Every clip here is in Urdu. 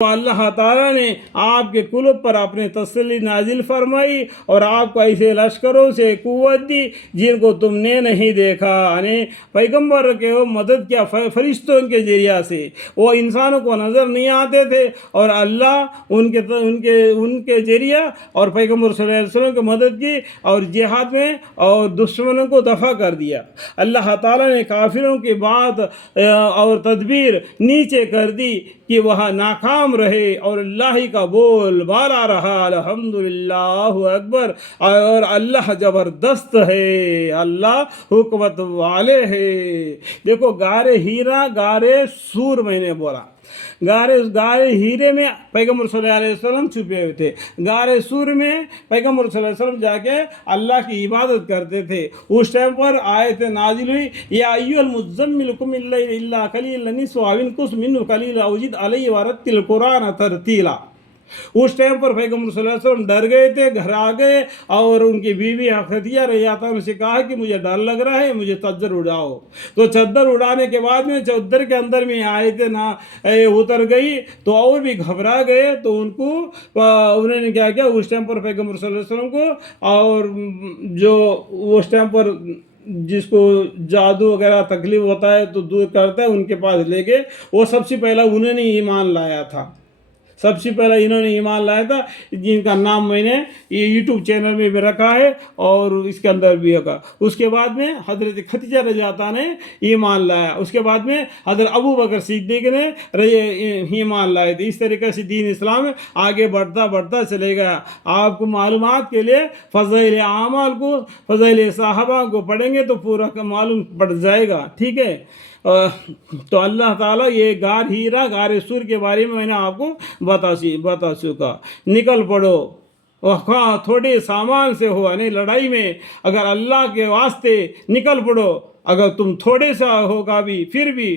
تو اللہ تعالیٰ نے آپ کے قلوب پر اپنے تسلی نازل فرمائی اور آپ کو ایسے لشکروں سے قوت دی جن کو تم نے نہیں دیکھا، یعنی پیغمبر کے وہ مدد کیا فرشتوں کے ذریعہ سے، وہ انسانوں کو نظر نہیں آتے تھے اور اللہ ان کے ذریعہ اور پیغمبر صلی اللہ علیہ وسلم کی مدد کی اور جہاد میں اور دشمنوں کو دفع کر دیا۔ اللہ تعالیٰ نے کافروں کی بات اور تدبیر نیچے کر دی کہ وہ ناکام رہے اور اللہ ہی کا بول بالا رہا۔ الحمدللہ اکبر۔ اور اللہ زبردست ہے، اللہ حکمت والے ہے۔ دیکھو غار ہیرا، غار سور میں نے بولا، غار ہیرے میں پیغمبر صلی اللہ علیہ وسلم چھپے ہوئے تھے، غار سور میں پیغمبر صلی اللہ علیہ وسلم جا کے اللہ کی عبادت کرتے تھے۔ اس ٹائم پر آیت نازل ہوئی، یا ایھا المزمل قم اللیل الا قلیلا نصفہ او انقص منہ قلیلا او زد علیہ ورتل القرآن ترتیلا۔ اس ٹائم پر پیغمبر صلی اللہ علیہ وسلم ڈر گئے تھے، گھر آ گئے اور ان کی بیوی خدیجہ رضی اللہ عنہا سے کہا کہ مجھے ڈر لگ رہا ہے، مجھے چادر اڑاؤ۔ تو چادر اڑانے کے بعد میں چادر کے اندر میں آیتیں اتر گئی تو اور بھی گھبرا گئے۔ تو انہوں نے کیا کیا، اس ٹائم پر پیغمبر صلی اللہ علیہ وسلم کو اور جو اس ٹائم پر جس کو جادو وغیرہ تکلیف ہوتا ہے تو دور کرتا ہے، ان کے پاس لے گئے۔ وہ سب سے پہلا انہوں نے ایمان لایا تھا، سب سے پہلے انہوں نے ایمان لایا تھا، جن کا نام میں نے یہ یوٹیوب چینل میں بھی رکھا ہے اور اس کے اندر بھی رکھا۔ اس کے بعد میں حضرت خدیجہ رضی اللہ عنہا نے ایمان لایا، اس کے بعد میں حضرت ابو بکر صدیق نے ایمان لائے تھے۔ اس طریقے سے دین اسلام آگے بڑھتا چلے گیا۔ آپ کو معلومات کے لیے فضائل اعمال کو، فضائل صحابہ کو پڑھیں گے تو پورا معلوم پڑ جائے گا، ٹھیک ہے۔ تو اللہ تعالیٰ یہ غار ہیرا، غار سور کے بارے میں نے آپ کو بتا چکا۔ نکل پڑو، تھوڑے سامان سے ہو، یعنی لڑائی میں اگر اللہ کے واسطے نکل پڑو، اگر تم تھوڑے سا ہوگا بھی پھر بھی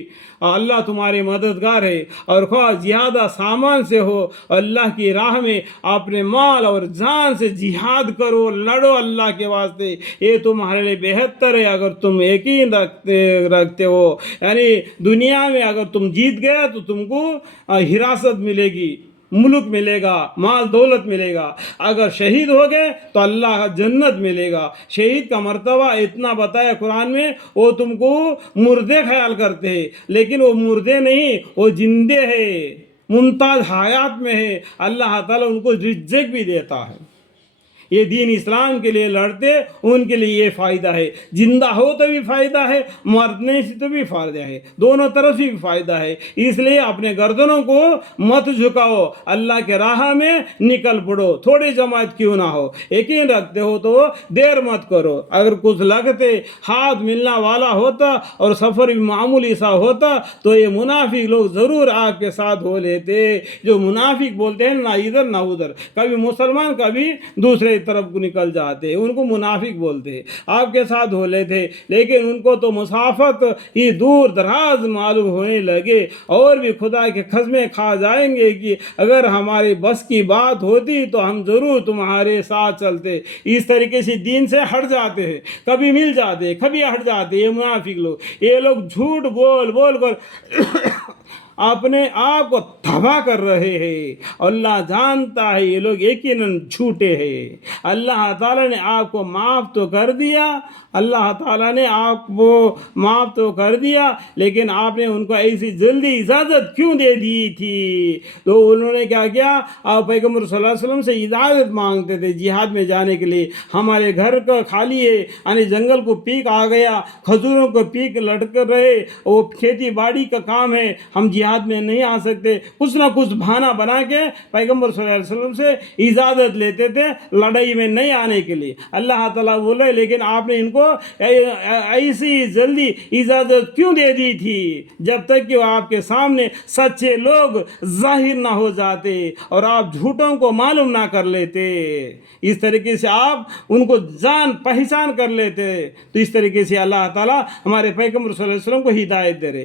اللہ تمہارے مددگار ہے، اور خواہ زیادہ سامان سے ہو اللہ کی راہ میں اپنے مال اور جان سے جہاد کرو، لڑو اللہ کے واسطے، یہ تمہارے لیے بہتر ہے اگر تم یقین رکھتے ہو۔ یعنی دنیا میں اگر تم جیت گئے تو تم کو حراست ملے گی، ملک ملے گا، مال دولت ملے گا۔ اگر شہید ہو گئے تو اللہ کا جنت ملے گا۔ شہید کا مرتبہ اتنا بتایا قرآن میں، وہ تم کو مردے خیال کرتے ہیں لیکن وہ مردے نہیں، وہ زندے ہیں، ممتاز حیات میں ہے۔ اللہ تعالیٰ ان کو رزق بھی دیتا ہے۔ یہ دین اسلام کے لیے لڑتے، ان کے لیے یہ فائدہ ہے، زندہ ہو تو بھی فائدہ ہے، مرنے سے تو بھی فائدہ ہے، دونوں طرف سے بھی فائدہ ہے۔ اس لیے اپنے گردنوں کو مت جھکاؤ، اللہ کے راہ میں نکل پڑو، تھوڑی جماعت کیوں نہ ہو، یقین رکھتے ہو تو دیر مت کرو۔ اگر کچھ لگتے ہاتھ ملنا والا ہوتا اور سفر بھی معمولی سا ہوتا تو یہ منافق لوگ ضرور آپ کے ساتھ ہو لیتے۔ جو منافق بولتے ہیں نہ ادھر نہ ادھر، کبھی مسلمان کبھی دوسرے طرف کو نکل جاتے، ان کو منافق بولتے ہیں، آپ کے ساتھ ہو لیتے، لیکن ان کو تو مسافت ہی دور دراز معلوم ہونے لگے اور بھی خدا کے قسمیں کھا جائیں گے کہ اگر ہمارے بس کی بات ہوتی تو ہم ضرور تمہارے ساتھ چلتے۔ اس طریقے سے دین سے ہٹ جاتے ہیں، کبھی مل جاتے کبھی ہٹ جاتے۔ یہ منافق لوگ، یہ لوگ جھوٹ بول کر اپنے آپ کو تباہ کر رہے ہیں۔ اللہ جانتا ہے یہ لوگ یقیناً جھوٹے ہیں۔ اللہ تعالیٰ نے آپ کو معاف تو کر دیا، اللہ تعالیٰ نے آپ کو معاف تو کر دیا، لیکن آپ نے ان کو ایسی جلدی اجازت کیوں دے دی تھی؟ تو انہوں نے کیا کیا، آپ پیغمبر صلی اللہ علیہ وسلم سے اجازت مانگتے تھے جہاد میں جانے کے لیے۔ ہمارے گھر کا خالی ہے، یعنی جنگل کو پیک آ گیا، کھجوروں کو پیک لٹک رہے، وہ کھیتی باڑی کا کام ہے، ہم جہاد میں نہیں آ سکتے۔ کچھ نہ کچھ بہانہ بنا کے پیغمبر صلی اللہ علیہ وسلم سے اجازت لیتے تھے لڑائی میں نہیں آنے کے لیے۔ اللہ تعالیٰ بولے لیکن آپ نے ان کو ایسی جلدی اجازت کیوں دے دی تھی؟ جب تک کہ وہ آپ کے سامنے سچے لوگ ظاہر نہ ہو جاتے اور آپ جھوٹوں کو معلوم نہ کر لیتے۔ اس طریقے سے آپ ان کو جان پہچان کر لیتے۔ تو اس طریقے سے اللہ تعالیٰ ہمارے پیغمبر صلی اللہ علیہ وسلم کو ہدایت دے رہے۔